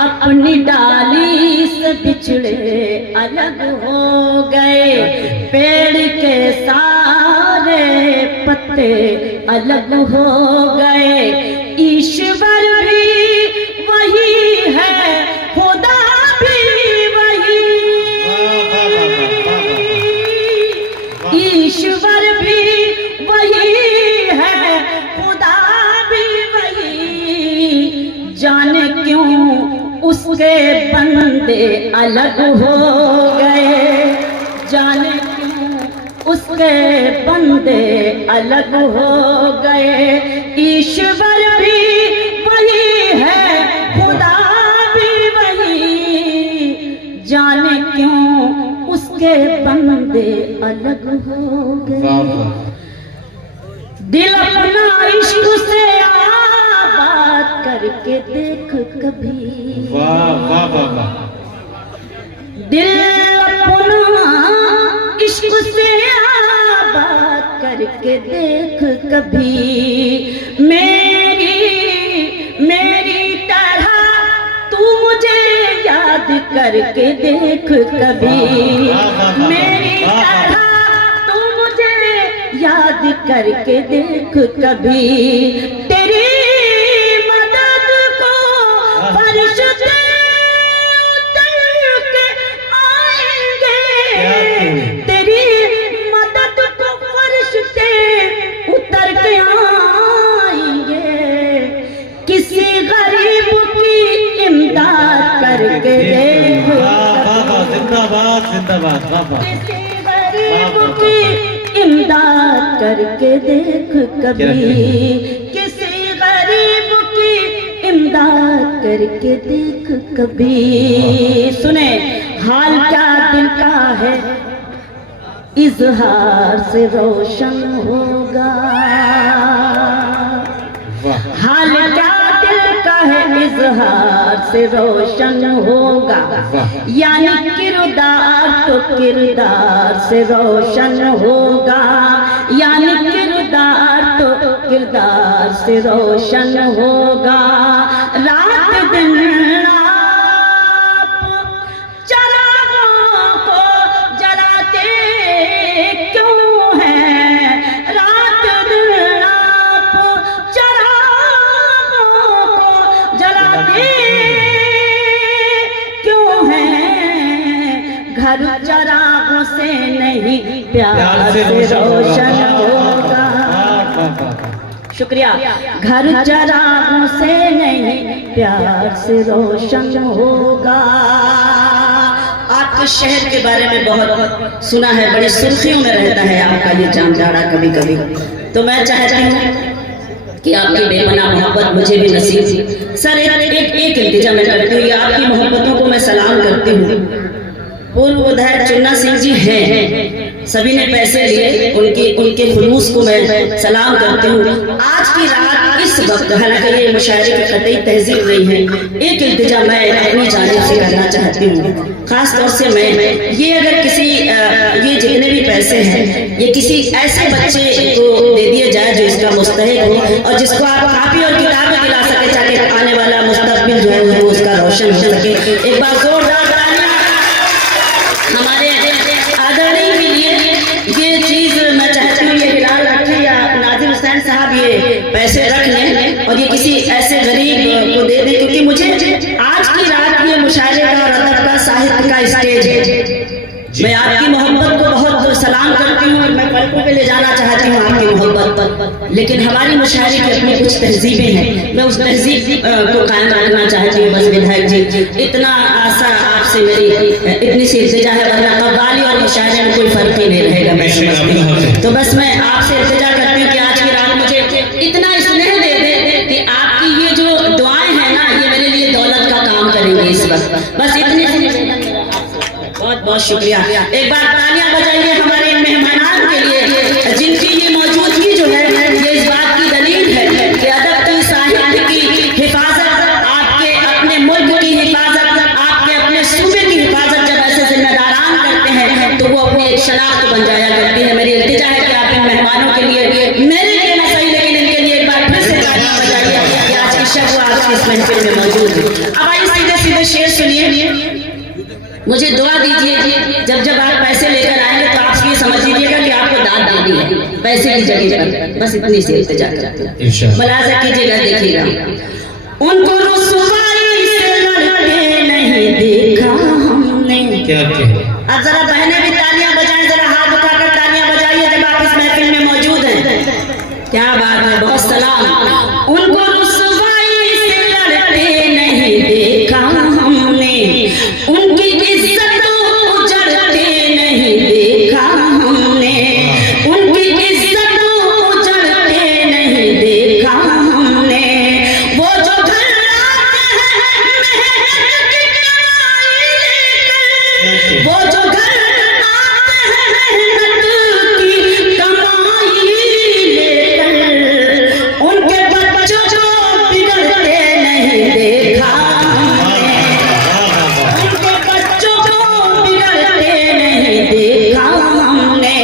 अपनी डाली से बिछड़े अलग हो गए, पेड़ के सारे पत्ते अलग हो गए। ईश्वर भी वही है, खुदा भी वही, ईश्वर भी वही है, खुदा भी वही। जाने क्यों उसके बंदे अलग हो गए, जाने क्यों उसके बंदे अलग हो गए। ईश्वर भी वही है, खुदा भी वही, जाने क्यों उसके बंदे अलग हो गए। दिल अपना इश्क से आबाद करके देख कभी, वाह वाह वाह वाह। दिल अपना इश्क से आबाद करके देख कभी। मेरी तरह तू मुझे याद करके देख कभी, मेरी तरह तू मुझे याद करके देख कभी। तेरी मदद को फरिश्ते उतर के आएंगे, तेरी मदद को फरिश्ते उतर के आएंगे। किसी गरीब की इमदाद करके देख, जिंदाबाद जिंदाबाद, किसी गरीब की इमदाद करके देख कभी, किसी गरीब की इमदाद करके देख कभी। सुने हाल क्या दिल का है, इजहार से रोशन होगा। हाल क्या दिल का है, इजहार से रोशन होगा। यानी किरदार तो किरदार से रोशन होगा, यानी किरदार तो किरदार से रोशन होगा। रात दिन आप चिरागों को जलाते क्यों हैं, रात दिन आप चिरागों को जलाते क्यों हैं। घर चिरागों से नहीं प्यार से रोशन होगा। शुक्रिया। घर चिरागों से नहीं प्यार से रोशन होगा। आपके शहर के बारे में बहुत सुना है, बड़ी सुर्खियों में रहता है आपका ये जामताड़ा कभी कभी। तो मैं चाहती हूँ कि आपकी बेपनाह मोहब्बत मुझे भी नसीब। सर एक इल्तिजा मैं करती हूँ, आपकी मोहब्बतों को मैं सलाम करती हूँ। पूर्व विधायक चुन्ना सिंह जी हैं, सभी ने पैसे लिए, उनके खुलूस को मैं सलाम करती हूँ। आज की रात इस वक्त, हालांकि ये मुशायरे की कतई तहजीब नहीं है, एक इल्तिजा मैं अपनी जानिब से करना चाहती हूँ। खास तौर से मैं ये अगर किसी ये जितने भी पैसे हैं ये किसी ऐसे बच्चे को दे दिए जाए जो इसका मुस्तहिक हो और जिसको आप कापी और किताबें दिला सके, ताकि आने वाला मुस्तकबिल जो है वो उसका रोशन हो सके। एक बार जोरदार हमारे आदरणीय के लिए ये चीज मैं चाहती हूँ, ये बिलाल रखे या नाजिर हुसैन साहब ये पैसे रख लें और ये किसी ऐसे गरीब को दे दें, क्योंकि मुझे आज की रात ये मुशायरे का और अदब का साहित्य का स्टेज है। मैं आपकी मोहब्बत को बहुत सलाम करती हूँ और मैं पलकों पे ले जाना चाहती हूँ आपकी मोहब्बत पर, लेकिन हमारी मुशायरे की अपनी कुछ तहजीबें हैं, मैं उस तहजीब को कायम रखना चाहती हूँ। बस विधायक जी इतना आशा आपसे मेरी इतनी सी इल्तिजा है, वरना कव्वाली और मुशायरे में कोई फर्क ही नहीं रहेगा मैं समझती हूँ। तो बस मैं आपसे इल्तिजा करती हूँ कि आज की रात मुझे इतना स्नेह दे दे कि आपकी ये जो दुआएं हैं ना ये मेरे लिए दौलत का काम करेंगे इस वक्त। बस इतनी सी बहुत बहुत शुक्रिया। एक बार तालियां बजाइए हमारे मेहमानान के लिए, जिनकी ये मौजूदगी जो है ये इस बात की दलील है कि अदब की, साहित्य की हिफाजत, आपके अपने मुल्क की हिफाजत, आपके अपने सूबे की हिफाजत जब ऐसे जिम्मेदारान करते हैं तो वो अपनी एक शनाख्त बन जाया करती है। मेरी इल्तिजा है कि आप इन मेहमानों के लिए, मेरे लिए ना सही लेकिन इनके लिए एक बार फिर से तालियां बजाइए कि आज की शब वो आपकी इस महफिल में मौजूद है। अब आइए सीधे सीधे ये शेर सुनिए, मुझे दुआ दीजिए जब जब आप पैसे लेकर आएंगे तो आप ये समझ लीजिएगा कि आपको दाद दे दी है पैसे की जगह पर। बस इतनी सी इल्तिजा करते हैं, मुलाजा कीजिएगा, देखिएगा। उनको रुसवाई से लड़ते नहीं देखा हमने। क्या अब जरा बहनें भी तालियां बजाएं, जरा हाथ उठाकर तालियां बजाइए जब आप इस महफिल में मौजूद हैं। क्या बात है, बहुत सलाम। उनको रुसवाई से लड़ते नहीं देखा हमने, उनकी इज्जत उजड़ते नहीं देखा हमने, उनकी इज्जत उजड़ते नहीं देखा हमने। वो जो घर वो जो घर आते हैं मेहनत की कमाई लेकर, उनके बच्चों को बिगड़ते नहीं देखा हमने, उनके बच्चों को बिगड़ते नहीं देखा हमने।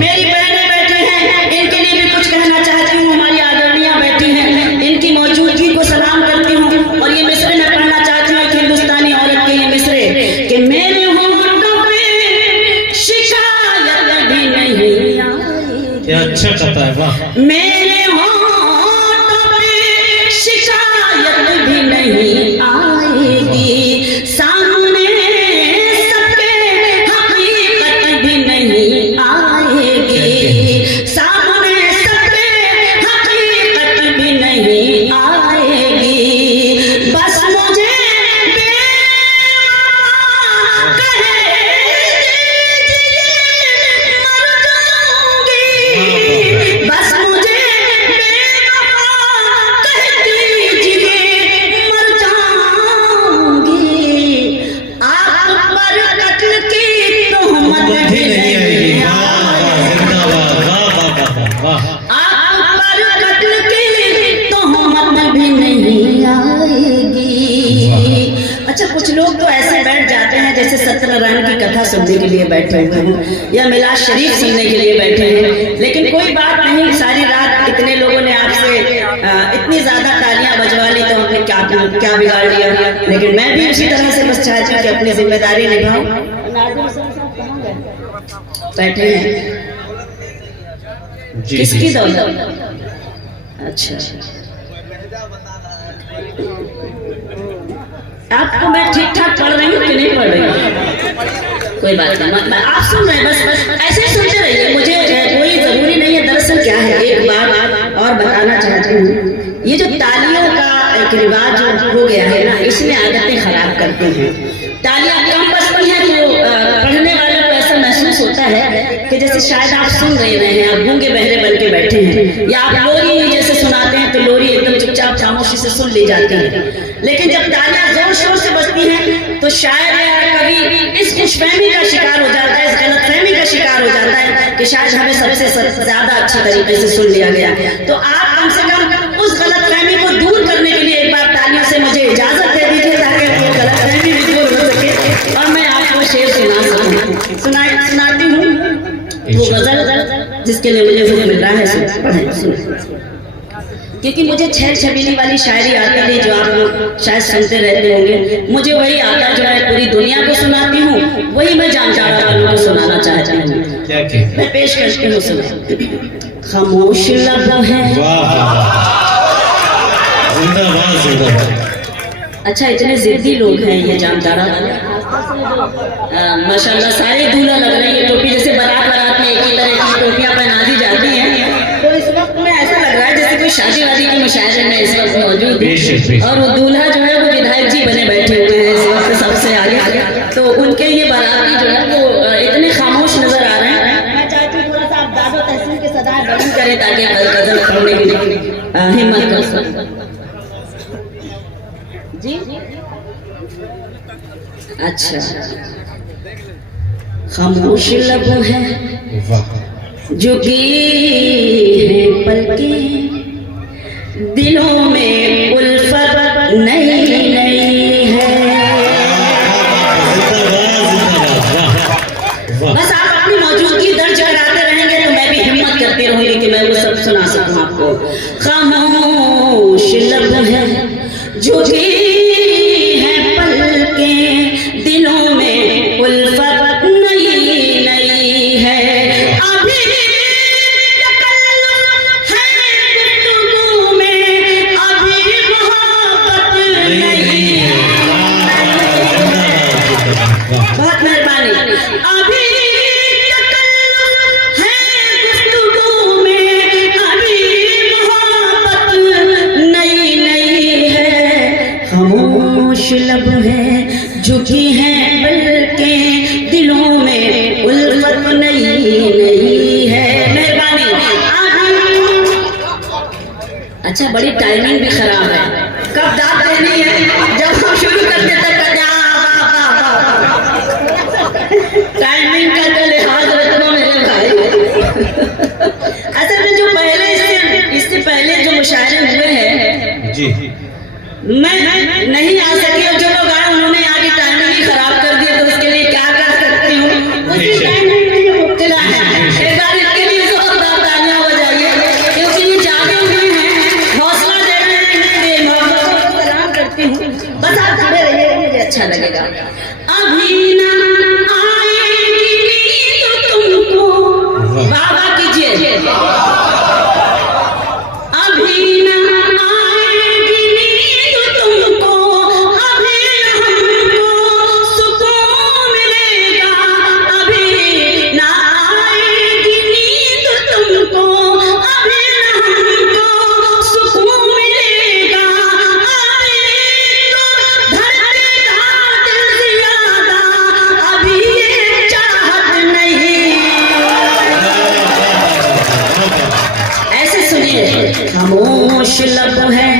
मेरी बहनें बैठी हैं, इनके लिए भी कुछ कहना चाहती हूँ। हमारी आदरणीय बैठी हैं, इनकी मौजूदगी को सलाम करती हूँ और ये मिसरे में पढ़ना चाहती हूँ, एक हिंदुस्तानी औरत के ये मिसरे कि मेरे होठों पे शिकायत भी नहीं आई। क्या अच्छा कहता है, वाह। मेरे होठों पे शिकायत भी नहीं आएगी, सामने सबके हकीकत भी नहीं आएगी, सामने सबके हकीकत भी नहीं आएगी। बस मुझे बस मुझे कह दीजिए मर जाऊंगी, आप पर कत्ल की तोहमत भी नहीं आएगी, आप पर कत्ल की तोहमत भी नहीं आएगी। अच्छा, कुछ लोग तो ऐसे बैठ जाते हैं जैसे सत्यनारायण की कथा सुनने के लिए बैठे हुए हैं या मिलाद शरीफ सुनने के लिए बैठे हैं, लेकिन कोई बात नहीं। सारी रात इतने लोगों ने आपसे इतनी ज्यादा तालियां बजवा ली तो हमने क्या बिगाड़ लिया। लेकिन मैं भी उसी तरह से बस चाहती हूँ कि अपनी जिम्मेदारी निभाऊं। बैठे हैं किसकी दौलत? अच्छा, आपको मैं ठीक ठाक पढ़ रही हूँ कि नहीं पढ़ रही हूँ? कोई बात नहीं, आप सुन रहे हैं, बस ऐसे सुनते रहिए, मुझे कोई जरूरी नहीं है। दरअसल क्या है, एक बात और बताना चाहती हूँ, ये जो तालियों का एक रिवाज जो हो गया है ना, इसमें आदतें खराब करते हैं। तालियां कम बजती हैं तो पढ़ने वालों को ऐसा महसूस होता है कि जैसे शायद आप सुन रहे हैं, आप गूंगे बहरे बन के बैठे हैं, या आप लोरी जैसे सुनाते हैं तो लोरी एकदम चुपचाप खामोशी से सुन ली जाती है। लेकिन जब तालियां जोर शोर से बजती हैं तो शायद कभी इस खुशफहमी का शिकार हो जाता है, इस गलतफहमी का शिकार हो जाता है कि शायद हमें सबसे ज्यादा अच्छी तरीके से सुन लिया गया। तो आप कम से कम उस गलतफहमी को दूर करने के लिए एक बार तालियों से मुझे इजाजत दे दीजिए ताकि वो गलतफहमी भी दूर हो सके और मैं आपको शेर सुना सकूं। सुनाती हूँ वो गजल जिसके लिए मुझे हुक्म मिल रहा है, सुने। क्योंकि मुझे छेड़ छबीली वाली शायरी आती है जो आप लोग शायद सुनते रहते होंगे, मुझे वही आता जो है पूरी दुनिया को सुनाती हूँ, वही मैं जानचारा वालों को सुनाना चाहती हूँ। मैं पेश करती हूँ, सुनो। खामोश लब है, अच्छा इतने जिद्दी लोग हैं ये जानचारा वाले, माशाल्लाह सारे दूल्हा लग रहे हैं। टोपी जैसे बारात में एक ही तरह की टोपियां पहना दी जाती हैं, तो इस वक्त में ऐसा लग रहा है जैसे कोई शादी वादी के मुशायरे में इस वक्त मौजूद है और वो दूल्हा जो है वो विधायक जी बने बैठे हुए हैं इस वक्त सबसे आगे। तो उनके ये बाराती जो है वो इतने खामोश नजर आ रहे हैं। मैं चाहती हूँ थोड़ा सा आप दादो तहसीन के सदाएं बुलंद करें ताकि गजल पढ़ने की हिम्मत कर सकें जी। अच्छा, खामोश लब है झुकी है पलकें, दिलों में उल्फत नई नई है। बस आप अपनी मौजूदगी दर्ज कराते रहेंगे तो मैं भी हिम्मत करती रहूंगी कि मैं वो सब सुना सकूं आपको। खामोश लब है झुकी है पलकें, मेहरबानी। अभी तकल्लुफ है गुफ्तगू में, अभी मोहब्बत नई नई है, खामोश लब है झुकी है बल्कि दिलों में उल्फत नई नई है। मेहरबानी। अच्छा, बड़ी टाइमिंग भी खराब है, कब दाद देनी है जब हम शुरू करते तब टाइमिंग का तो लिहाज रखना मेरे भाई। असल में जो पहले इससे पहले जो मुशायरे हुए हैं जी, मैं नहीं आ सकी, और जो लोग आए उन्होंने आगे टाइमिंग ही खराब कर दिया, तो उसके लिए क्या कर सकती हूँ। उसी टाइमिंग में जो मुब्तला है, एक बार इसके लिए जोरदार तालियां बजाइए, क्योंकि ये जागे हुए हैं, हौसला दे रहे हैं, मोहब्बत को सलाम करती हूँ। बस आप खड़े रहिएगा, मुझे अच्छा लगेगा। अभी ना आएगी तो तुमको बाबा कीजिए, अभी ना आएगी नींद तुमको, अभी हमको सुकून मिलेगा, अभी ना आएगी नींद तुमको, अभी हमको सुकून मिलेगा, अभी तो धड़केगा दिल ज्यादा, अभी ये चाहत नहीं। ऐसे सुनिए, खामोश लब है,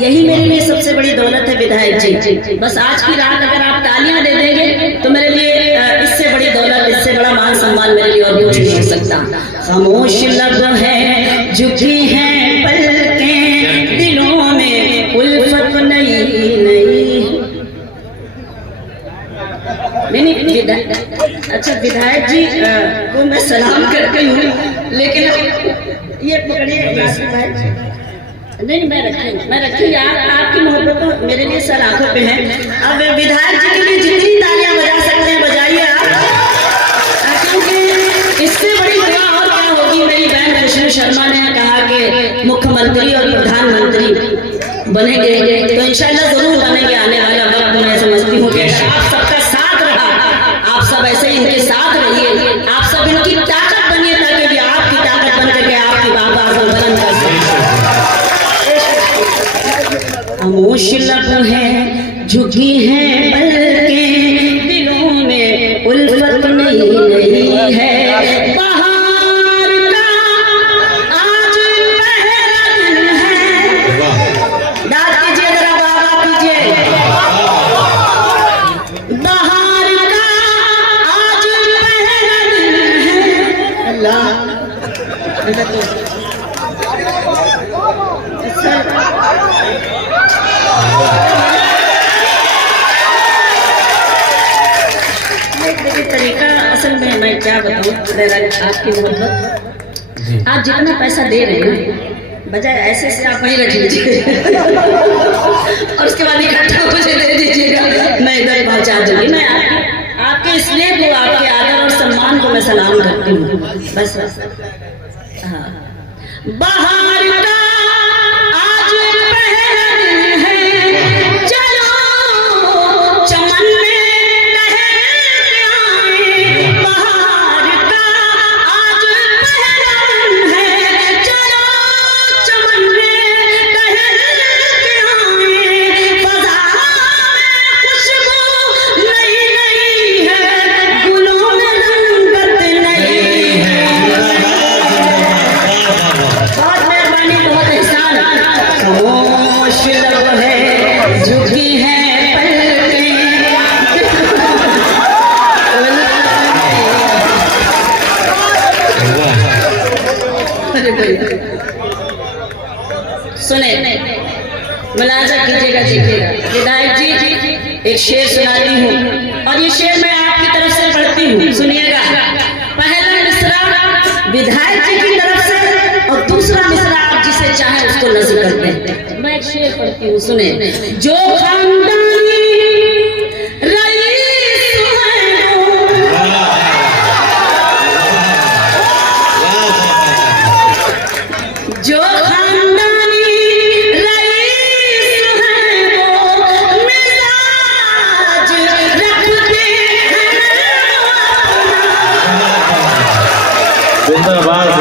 यही मेरे लिए सबसे बड़ी दौलत है विधायक जी। बस आज की रात अगर आप तालियां दे देंगे तो मेरे लिए इससे बड़ी दौलत, इससे बड़ा मान सम्मान मेरे लिए और कुछ नहीं हो सकता। खामोश लब है झुकी है पलकें, दिलों में उल्फत नई नई। अच्छा, विधायक जी को मैं सलाम करती हूँ, लेकिन ये पकड़िए। नहीं, मैं रखी आपकी मोहब्बत तो मेरे लिए सर आंखों पे है। अब विधायक जी के लिए जितनी तालियां बजा सकते हैं बजाइए आप, क्योंकि इससे बड़ी दुआ और क्या होगी। मेरी बहन कृष्ण शर्मा ने कहा कि मुख्यमंत्री और प्रधानमंत्री बनेंगे, तो इंशाल्लाह जरूर बनेंगे। आने वाला वक्त मैं समझती हूँ कि आप सबका साथ रहा, आप सब ऐसे ही इनके साथ रहिए, आप सब इनकी ताकत बनिए, ताकि भी आपकी ताकत बन करके आपकी बाबा बुलंद कर सके। खामोश लब है झुकी है पलकें, दिलों में उल्फत नई नई है, बहार का आज पहला दिन है। दाद कीजिए जरा, बाबा कीजिए। बहार का आज पहला दिन है। अल्लाह तरीका, असल में मैं क्या बताऊं, आपकी मोहब्बत, आप जितना पैसा दे रहे हैं बजाय ऐसे से आप वहीं रख लीजिए और उसके बाद इकट्ठा मुझे दे दीजिएगा, मैं इधर पहुंचा दूंगी। मैं आपके स्नेह को, आपके आदर और सम्मान को मैं सलाम करती हूँ। बस हाँ। बाहर का आज पहला दिन है, चलो चमन में टहल आए। बाहर का आज पहला दिन है, चलो चमन में टहल आए। फजा में खुशबू नई नई है, गुलों में रंगत नई है। बहुत मेहरबानी, बहुत एहसान। खामोश लब है झुकी है सुने, मुलाजा कीजिएगा, देखिएगा। विधायक जी एक शेर सुनाती हूँ और ये शेर मैं आपकी तरफ से पढ़ती हूँ, सुनिएगा। पहला मिसरा विधायक जी की तरफ से और दूसरा मिसरा आप जिसे चाहे उसको नज़र करते हैं। मैं एक शेर पढ़ती हूँ, सुने। जो खानदानी रईस है जो खानदानी रईस है वो मिजाज रखते हैं जिंदाबाद